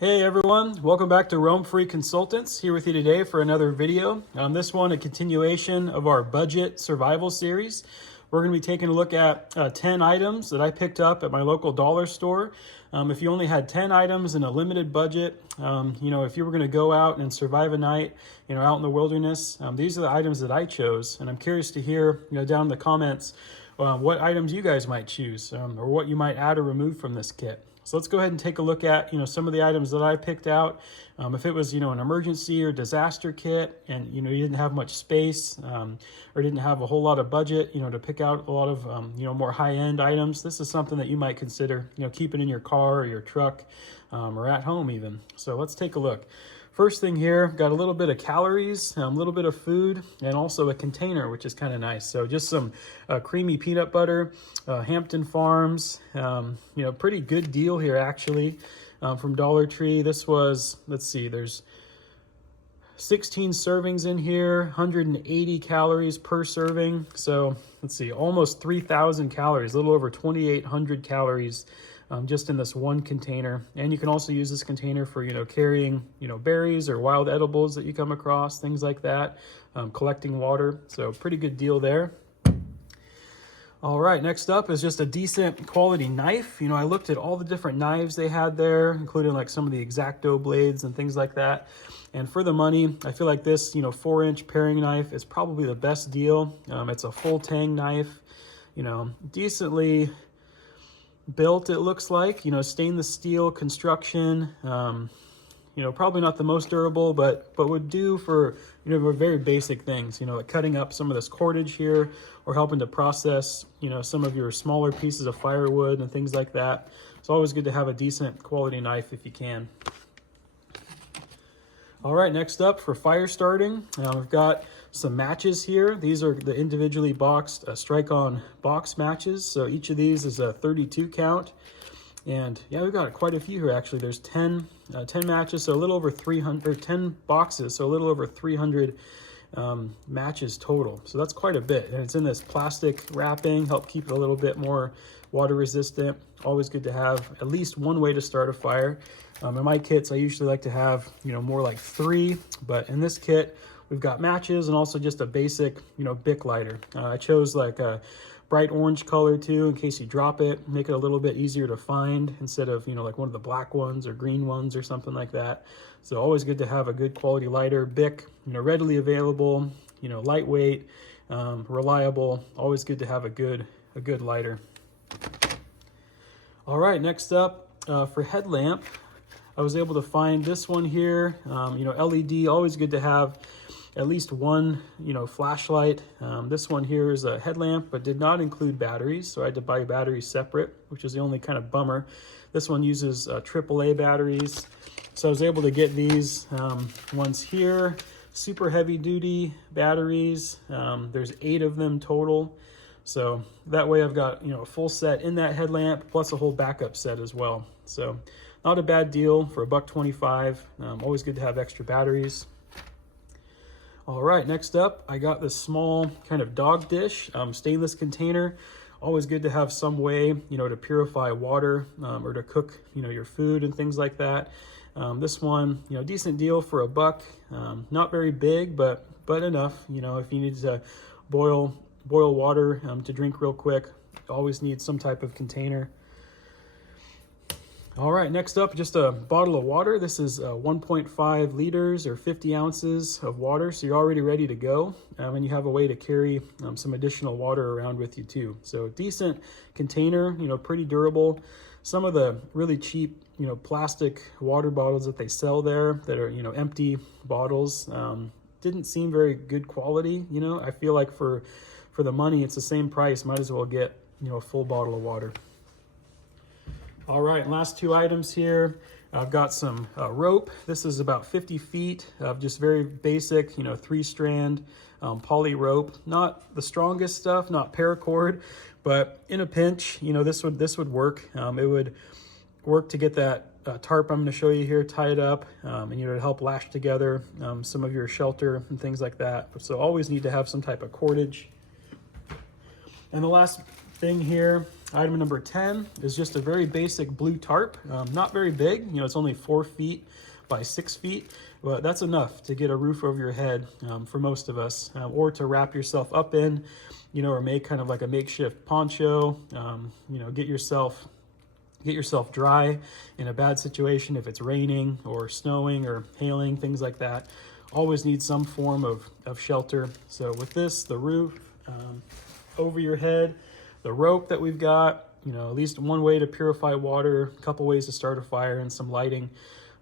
Hey everyone, welcome back to Roam Free Consultants, here with you today for another video. On this one, a continuation of our budget survival series. We're going to be taking a look at 10 items that I picked up at my local dollar store. If you only had 10 items in a limited budget, if you were going to go out and survive a night, out in the wilderness, these are the items that I chose. And I'm curious to hear, down in the comments, what items you guys might choose or what you might add or remove from this kit. So let's go ahead and take a look at, some of the items that I picked out. If it was, an emergency or disaster kit and, you didn't have much space or didn't have a whole lot of budget, to pick out a lot of, more high-end items, this is something that you might consider, keeping in your car or your truck or at home even. So let's take a look. First thing here, got a little bit of calories, a little bit of food, and also a container, which is kind of nice. So just some creamy peanut butter, Hampton Farms, pretty good deal here actually from Dollar Tree. This was, let's see, there's 16 servings in here, 180 calories per serving. So let's see, almost 3,000 calories, a little over 2,800 calories just in this one container. And you can also use this container for, carrying, berries or wild edibles that you come across, things like that, collecting water. So pretty good deal there. All right, next up is just a decent quality knife. I looked at all the different knives they had there, including like some of the X-Acto blades and things like that. And for the money, I feel like this, 4-inch paring knife is probably the best deal. It's a full tang knife, decently built, it looks like, stainless steel construction, probably not the most durable, but would do for, very basic things, like cutting up some of this cordage here or helping to process, some of your smaller pieces of firewood and things like that. It's always good to have a decent quality knife if you can. All right, next up for fire starting, we've got some matches here. These are the individually boxed strike-on box matches. So each of these is a 32 count. And yeah, we've got quite a few here actually. There's 10 matches, so a little over 300, 10 boxes, so a little over 300 matches total. So that's quite a bit. And it's in this plastic wrapping, help keep it a little bit more water resistant. Always good to have at least one way to start a fire. In my kits, I usually like to have, more like 3, but in this kit, we've got matches and also just a basic, Bic lighter. I chose like a bright orange color too, in case you drop it, make it a little bit easier to find instead of, like one of the black ones or green ones or something like that. So always good to have a good quality lighter. Bic, readily available, lightweight, reliable. Always good to have a good lighter. All right, next up for headlamp, I was able to find this one here, LED, always good to have at least one, flashlight. This one here is a headlamp, but did not include batteries, so I had to buy batteries separate, which is the only kind of bummer. This one uses AAA batteries, so I was able to get these ones here, super heavy duty batteries. There's 8 of them total. So that way I've got, a full set in that headlamp, plus a whole backup set as well. So not a bad deal for $1.25. Always good to have extra batteries. All right, next up, I got this small kind of dog dish, stainless container. Always good to have some way, to purify water or to cook, your food and things like that. This one, decent deal for $1. Not very big, but enough, if you need to boil water to drink real quick. Always need some type of container. All right, next up, just a bottle of water. This is 1.5 liters or 50 ounces of water, so you're already ready to go. And you have a way to carry some additional water around with you too. So decent container, pretty durable. Some of the really cheap, plastic water bottles that they sell there that are, empty bottles, didn't seem very good quality. I feel like for the money, it's the same price. Might as well get, a full bottle of water. All right, last 2 items here. I've got some rope. This is about 50 feet of just very basic, 3-strand poly rope. Not the strongest stuff, not paracord, but in a pinch, this would work. It would work to get that tarp I'm going to show you here tied up, and to help lash together some of your shelter and things like that. So always need to have some type of cordage. And the last thing here Item number 10 is just a very basic blue tarp. Not very big, you know, it's only 4 feet by 6 feet, but that's enough to get a roof over your head for most of us, or to wrap yourself up in, you know, or make kind of like a makeshift poncho. You know, get yourself dry in a bad situation if it's raining or snowing or hailing, things like that. Always need some form of shelter. So with this, the roof over your head, the rope that we've got, you know, at least one way to purify water, a couple ways to start a fire, and some lighting.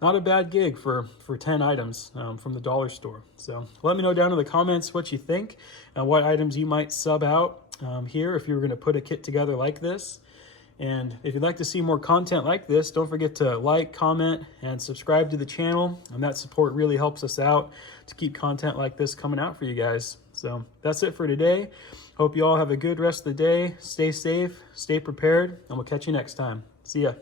Not a bad gig for 10 items from the dollar store. So let me know down in the comments what you think and what items you might sub out here if you were going to put a kit together like this. And if you'd like to see more content like this, don't forget to like, comment, and subscribe to the channel. And that support really helps us out to keep content like this coming out for you guys. So that's it for today. Hope you all have a good rest of the day. Stay safe, stay prepared, and we'll catch you next time. See ya.